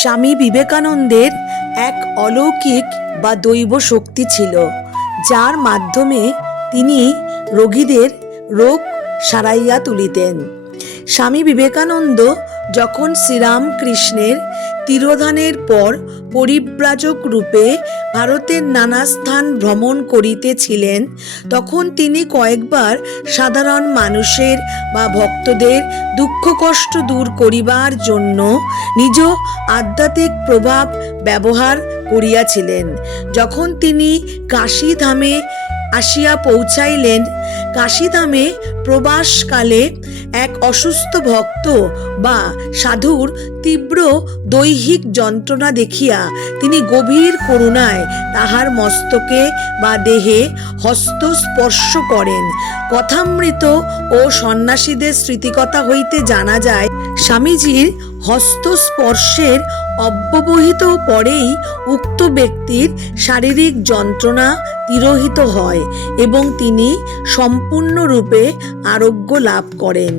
স্বামী বিবেকানন্দের এক অলৌকিক বা দৈব শক্তি ছিল, যার মাধ্যমে তিনি রোগীদের রোগ সারাইয়া তুলিতেন। স্বামী বিবেকানন্দ যখন শ্রীরামকৃষ্ণের তিরোধানের পর পরিব্রাজক রূপে ভারতের নানা স্থান ভ্রমণ করিতেছিলেন, তখন তিনি কয়েকবার সাধারণ মানুষের বা ভক্তদের দুঃখ কষ্ট দূর করিবার জন্য নিজ আধ্যাত্মিক প্রভাব ব্যবহার করিয়াছিলেন। যখন তিনি কাশীধামে আসিয়া পৌঁছাইলেন, কাশীধামে প্রবাসকালে এক অসুস্থ ভক্ত বা সাধুর তীব্র দৈহিক যন্ত্রণা দেখিয়া তিনি গভীর করুণায় তাহার মস্তকে বা দেহে হস্ত স্পর্শ করেন। কথামৃত ও সন্ন্যাসীদের স্মৃতিকথা হইতে জানা যায়, স্বামীজির হস্তস্পর্শের অব্যবহিত পরেই উক্ত ব্যক্তির শারীরিক যন্ত্রণা তিরোহিত হয় এবং তিনি সম্পূর্ণরূপে আরোগ্য লাভ করেন।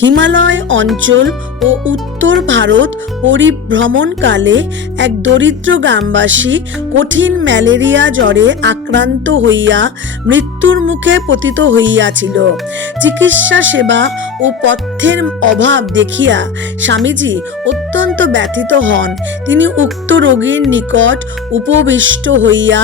হিমালয় অঞ্চল ও উত্তর ভারত পরিভ্রমণকালে এক দরিদ্র গ্রামবাসী কঠিন ম্যালেরিয়া জ্বরে আক্রান্ত হইয়া মৃত্যুর মুখে পতিত হইয়াছিল। চিকিৎসা সেবা ও পথ্যের অভাব দেখিয়া স্বামীজি অত্যন্ত ব্যথিত হন। তিনি উক্ত রোগীর নিকট উপবিষ্ট হইয়া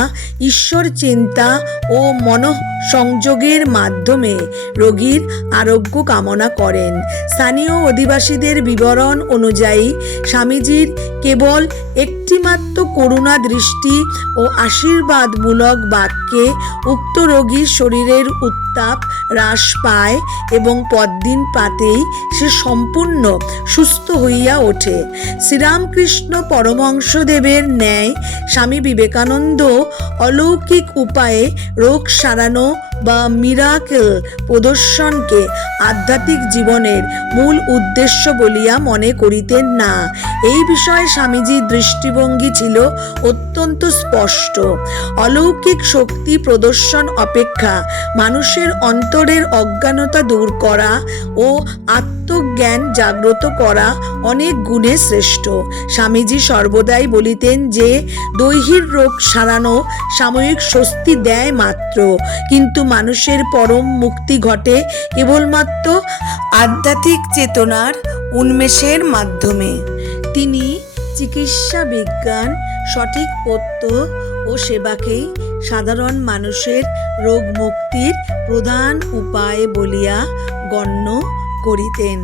ঈশ্বর চিন্তা ও মনঃসংযোগের মাধ্যমে রোগীর আরোগ্য কামনা করেন। স্থানীয় অধিবাসীদের বিবরণ অনুযায়ী স্বামীজির কেবল একটিমাত্র করুণা দৃষ্টি ও আশীর্বাদমূলক বাক্যে উক্ত রোগীর শরীরের উত্তাপ হ্রাস পায় এবং পরদিন প্রাতেই সে সম্পূর্ণ সুস্থ হইয়া ওঠে। শ্রীরামকৃষ্ণ পরমহংসদেবের ন্যায় স্বামী বিবেকানন্দ অলৌকিক উপায়ে রোগ সারানো বা মিরাকেল প্রদর্শনকে আধ্যাত্মিক জীবনের মূল উদ্দেশ্য বলিয়া মনে করিতেন না। এই বিষয়ে স্বামীজির দৃষ্টিভঙ্গি ছিল অত্যন্ত স্পষ্ট। অলৌকিক শক্তি প্রদর্শন অপেক্ষা মানুষের অন্তরের অজ্ঞানতা দূর করা ও আত্মজ্ঞান জাগ্রত করা অনেক গুণে শ্রেষ্ঠ। স্বামীজি সর্বদাই বলিতেন যে দৈহিক রোগ সারানো সাময়িক স্বস্তি দেয় মাত্র, কিন্তু মানুষের পরম মুক্তি ঘটে কেবলমাত্র আধ্যাত্মিক চেতনার উন্মেষের মাধ্যমে। তিনি চিকিৎসা বিজ্ঞান, সঠিক পথ্য ও সেবাকেই সাধারণ মানুষের রোগ মুক্তির প্রধান উপায় বলিয়া গণ্য করিতেন।